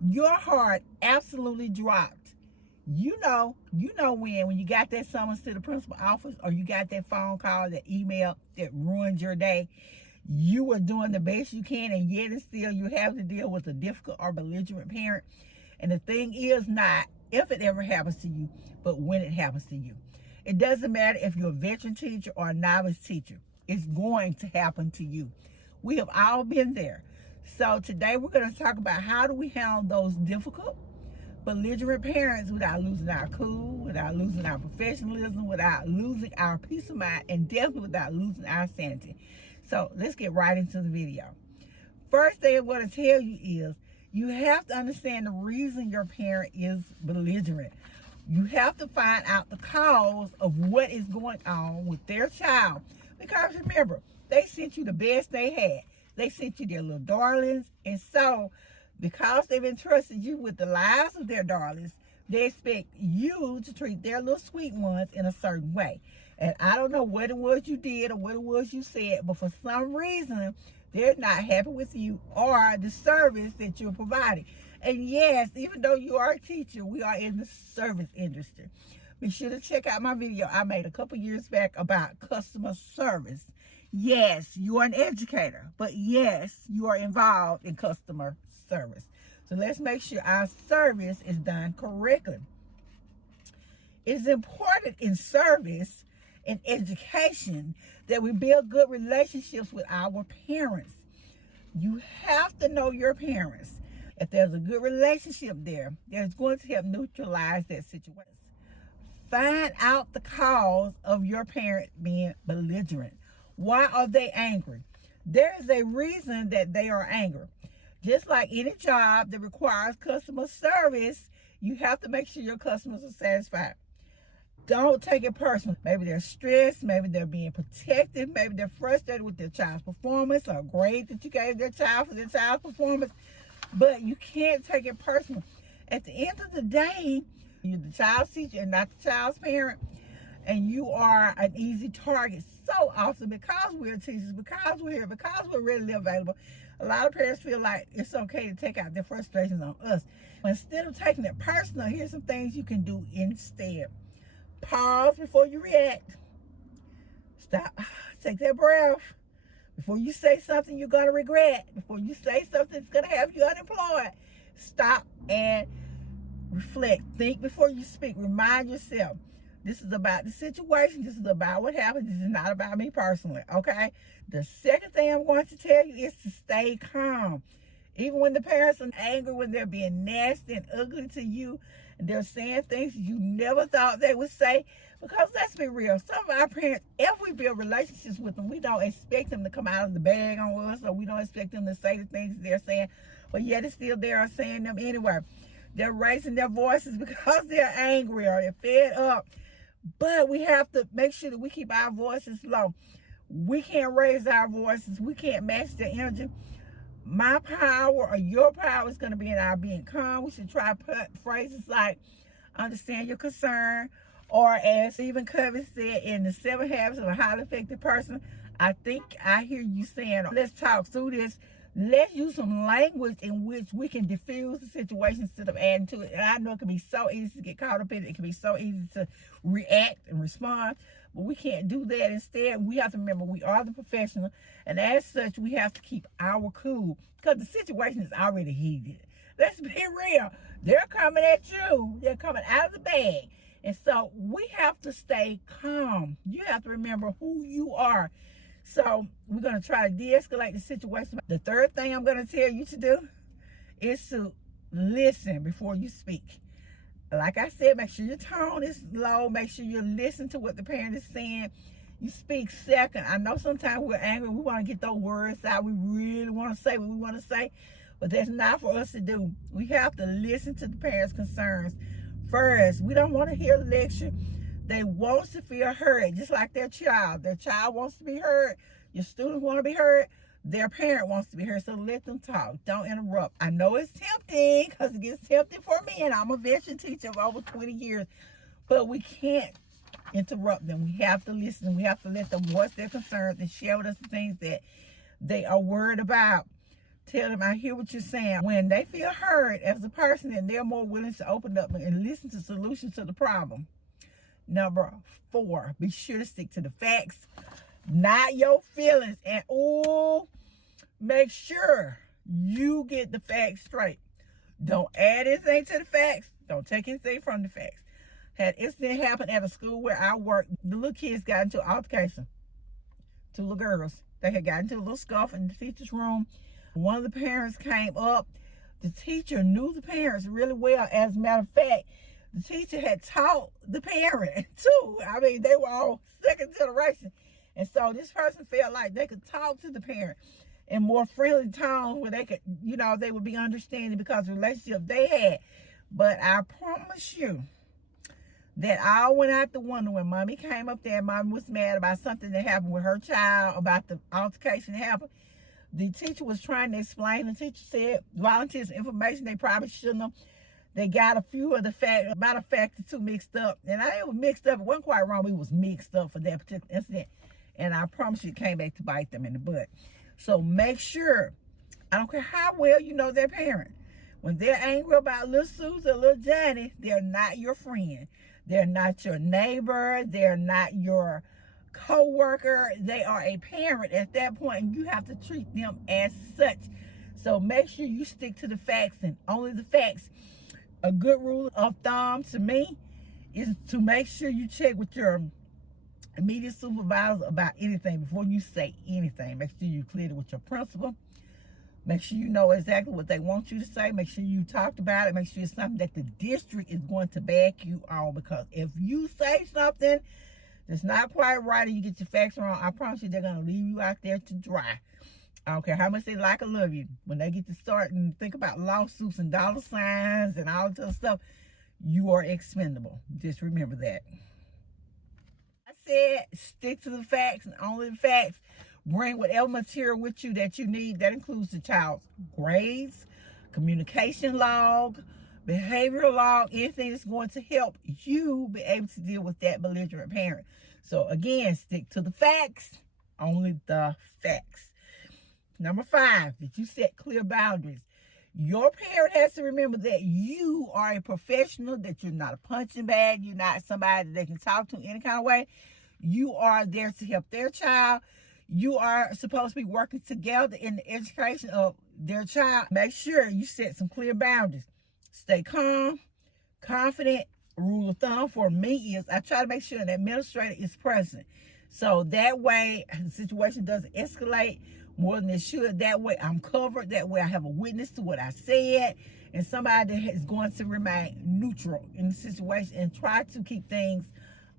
your heart absolutely dropped. You know when you got that summons to the principal office, or you got that phone call, that email that ruined your day. You were doing the best you can, and yet and still you have to deal with a difficult or belligerent parent. And the thing is not if it ever happens to you, but when it happens to you. It doesn't matter if you're a veteran teacher or a novice teacher. It's going to happen to you. We have all been there. So today we're going to talk about how do we handle those difficult, belligerent parents without losing our cool, without losing our professionalism, without losing our peace of mind, and definitely without losing our sanity. So let's get right into the video. First thing I want to tell you is you have to understand the reason your parent is belligerent. You have to find out the cause of what is going on with their child. Because remember, they sent you the best they had. They sent you their little darlings. And so, because they've entrusted you with the lives of their darlings, they expect you to treat their little sweet ones in a certain way. And I don't know what it was you did or what it was you said, but for some reason, they're not happy with you or the service that you're providing. And yes, even though you are a teacher, we are in the service industry. Be sure to check out my video I made a couple years back about customer service. Yes, you are an educator, but yes, you are involved in customer service. So let's make sure our service is done correctly. It's important in service and education that we build good relationships with our parents. You have to know your parents. If there's a good relationship there, there's going to help neutralize that situation. Find out the cause of your parent being belligerent. Why are they angry? There is a reason that they are angry. Just like any job that requires customer service, you have to make sure your customers are satisfied. Don't take it personal. Maybe they're stressed, maybe they're being protective, maybe they're frustrated with their child's performance or grade that you gave their child for their child's performance. But you can't take it personal. At the end of the day, you're the child's teacher and not the child's parent. And you are an easy target so often because we're teachers, because we're here, because we're readily available. A lot of parents feel like it's okay to take out their frustrations on us. Instead of taking it personal, here's some things you can do instead. Pause before you react. Stop. Take that breath. Before you say something you're going to regret, before you say something that's going to have you unemployed, stop and reflect. Think before you speak. Remind yourself, this is about the situation. This is about what happened. This is not about me personally, okay? The second thing I'm going to tell you is to stay calm. Even when the parents are angry, when they're being nasty and ugly to you, and they're saying things you never thought they would say. Because let's be real, some of our parents, if we build relationships with them, we don't expect them to come out of the bag on us, or we don't expect them to say the things they're saying, but yet it's still they are saying them anyway. They're raising their voices because they're angry or they're fed up. But we have to make sure that we keep our voices low. We can't raise our voices. We can't match their energy. My power or your power is going to be in our being calm. We should try to put phrases like, understand your concern, or as Stephen Covey said in the 7 Habits of a Highly Effective Person, I think I hear you saying, let's talk through this. Let's use some language in which we can diffuse the situation instead of adding to it. And I know it can be so easy to get caught up in it. It can be so easy to react and respond. But we can't do that. Instead, we have to remember we are the professional. And as such, we have to keep our cool. Because the situation is already heated. Let's be real. They're coming at you. They're coming out of the bag. And so we have to stay calm. You have to remember who you are. So we're going to try to de-escalate the situation. The third thing I'm going to tell you to do is to listen before you speak. Like I said, make sure your tone is low. Make sure you listen to what the parent is saying. You speak second. I know sometimes we're angry. We want to get those words out. We really want to say what we want to say. But that's not for us to do. We have to listen to the parents' concerns first. We don't want to hear a lecture. They want to feel heard, just like their child. Their child wants to be heard. Your students want to be heard. Their parent wants to be heard. So let them talk. Don't interrupt. I know it's tempting because it gets tempting for me. And I'm a veteran teacher of over 20 years. But we can't interrupt them. We have to listen. We have to let them voice their concerns and share with us the things that they are worried about. Tell them, I hear what you're saying. When they feel heard as a person, and they're more willing to open up and listen to solutions to the problem. Number 4, be sure to stick to the facts, not your feelings. And make sure you get the facts straight. Don't add anything to the facts. Don't take anything from the facts. Had an incident happen at a school where I worked. The little kids got into an altercation. 2 little girls. They had gotten into a little scuffle in the teacher's room. One of the parents came up. The teacher knew the parents really well. As a matter of fact, the teacher had taught the parent too. I mean, they were all second generation. And so this person felt like they could talk to the parent in more friendly tones where they could, they would be understanding because of the relationship they had. But I promise you that I went out the window when mommy came up there. Mommy was mad about something that happened with her child, about the altercation that happened. The teacher was trying to explain. The teacher said volunteers information they probably shouldn't have. They got a few of the facts, about a fact or two mixed up. And it was mixed up. It wasn't quite wrong. It was mixed up for that particular incident. And I promise you it came back to bite them in the butt. So make sure, I don't care how well you know their parent, when they're angry about little Susan or little Johnny, they're not your friend. They're not your neighbor. They're not your co-worker. They are a parent at that point, and you have to treat them as such. So make sure you stick to the facts and only the facts. A good rule of thumb to me is to make sure you check with your immediate supervisor about anything before you say anything. Make sure you clear it with your principal. Make sure you know exactly what they want you to say. Make sure you talked about it. Make sure it's something that the district is going to back you on. Because if you say something that's not quite right and you get your facts wrong, I promise you they're going to leave you out there to dry. I don't care how much they like or love you. When they get to start and think about lawsuits and dollar signs and all that other stuff, you are expendable. Just remember that. I said stick to the facts and only the facts. Bring whatever material with you that you need. That includes the child's grades, communication log, behavioral log, anything that's going to help you be able to deal with that belligerent parent. So again, stick to the facts, only the facts. Number 5, that you set clear boundaries. Your parent has to remember that you are a professional, that you're not a punching bag. You're not somebody that they can talk to in any kind of way. You are there to help their child. You are supposed to be working together in the education of their child. Make sure you set some clear boundaries. Stay calm, confident. Rule of thumb for me is I try to make sure an administrator is present. So that way the situation doesn't escalate more than it should. That way I'm covered. That way I have a witness to what I said, and somebody that is going to remain neutral in the situation and try to keep things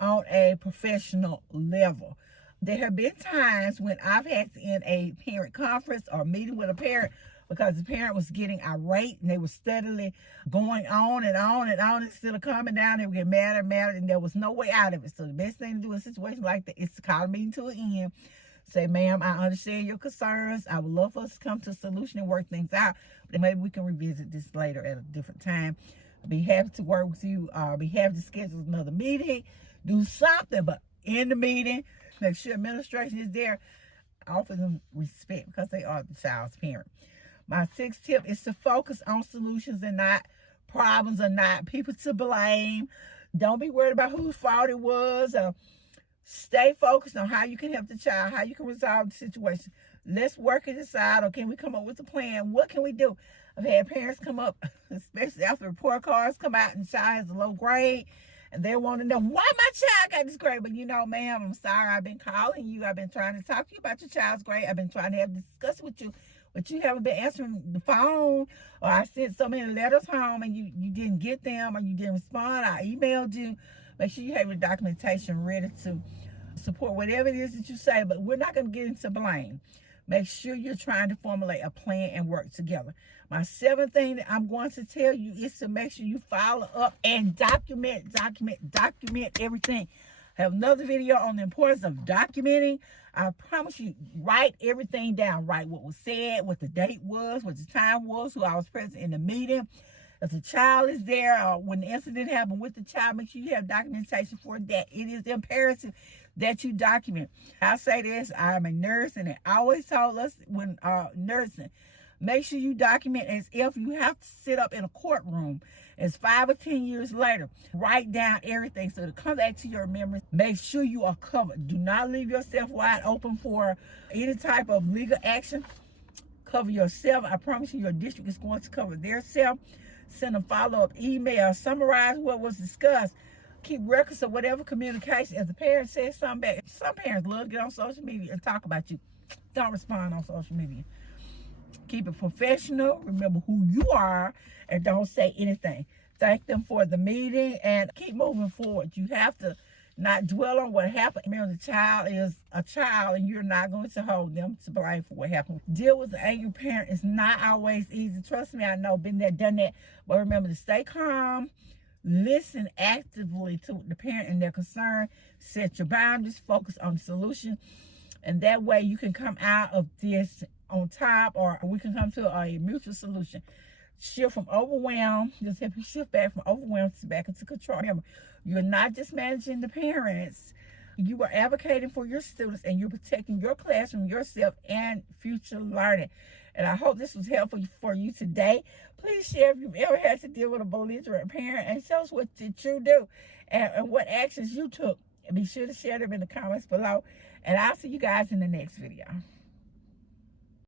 on a professional level. There have been times when I've had to end a parent conference or meeting with a parent because the parent was getting irate and they were steadily going on and on and on instead of calming down. They would get madder and madder, and there was no way out of it. So the best thing to do in a situation like that is to call a meeting to an end. Say, ma'am, I understand your concerns. I would love for us to come to a solution and work things out. But maybe we can revisit this later at a different time. I'll be happy to work with you. I'll be happy to schedule another meeting. Do something, but in the meeting, make sure administration is there. Offer them respect because they are the child's parent. My 6th tip is to focus on solutions and not problems, or not people to blame. Don't be worried about whose fault it was. Stay focused on how you can help the child, how you can resolve the situation. Let's work it aside, or can we come up with a plan? What can we do? I've had parents come up, especially after report cards come out and the child has a low grade, and they want to know why my child got this grade. But ma'am, I'm sorry. I've been calling you. I've been trying to talk to you about your child's grade. I've been trying to have a discussion with you, but you haven't been answering the phone, or I sent so many letters home and you didn't get them, or you didn't respond. I emailed you. Make sure you have your documentation ready to support whatever it is that you say, but we're not going to get into blame. Make sure you're trying to formulate a plan and work together. My 7th thing that I'm going to tell you is to make sure you follow up and document everything. I have another video on the importance of documenting. I promise you, write everything down. Write what was said, what the date was, what the time was, who I was present in the meeting. If the child is there, or when the incident happened with the child, make sure you have documentation for that. It is imperative that you document. I say this, I'm a nurse, and they always told us when nursing, Make sure you document as if you have to sit up in a courtroom. It's 5 or 10 years later. Write down everything so to come back to your memories. Make sure you are covered. Do not leave yourself wide open for any type of legal action. Cover yourself. I promise you your district is going to cover their self. Send a follow-up email. Summarize what was discussed. Keep records of whatever communication. If the parent says something back, some parents love to get on social media and talk about you. Don't respond on social media. Keep it professional. Remember who you are and don't say anything. Thank them for the meeting and keep moving forward. You have to not dwell on what happened. Remember, the child is a child and you're not going to hold them to blame for what happened. Deal with the angry parent is not always easy. Trust me, I know, been there, done that. But remember to stay calm. Listen actively to the parent and their concern. Set your boundaries. Focus on the solution. And that way you can come out of this on top, or we can come to a mutual solution. Shift from overwhelm. Just help you shift back from overwhelm to back into control. Remember, you're not just managing the parents. You are advocating for your students and you're protecting your classroom, yourself, and future learning. And I hope this was helpful for you today. Please share if you've ever had to deal with a belligerent parent and tell us what did you do and what actions you took. And be sure to share them in the comments below. And I'll see you guys in the next video.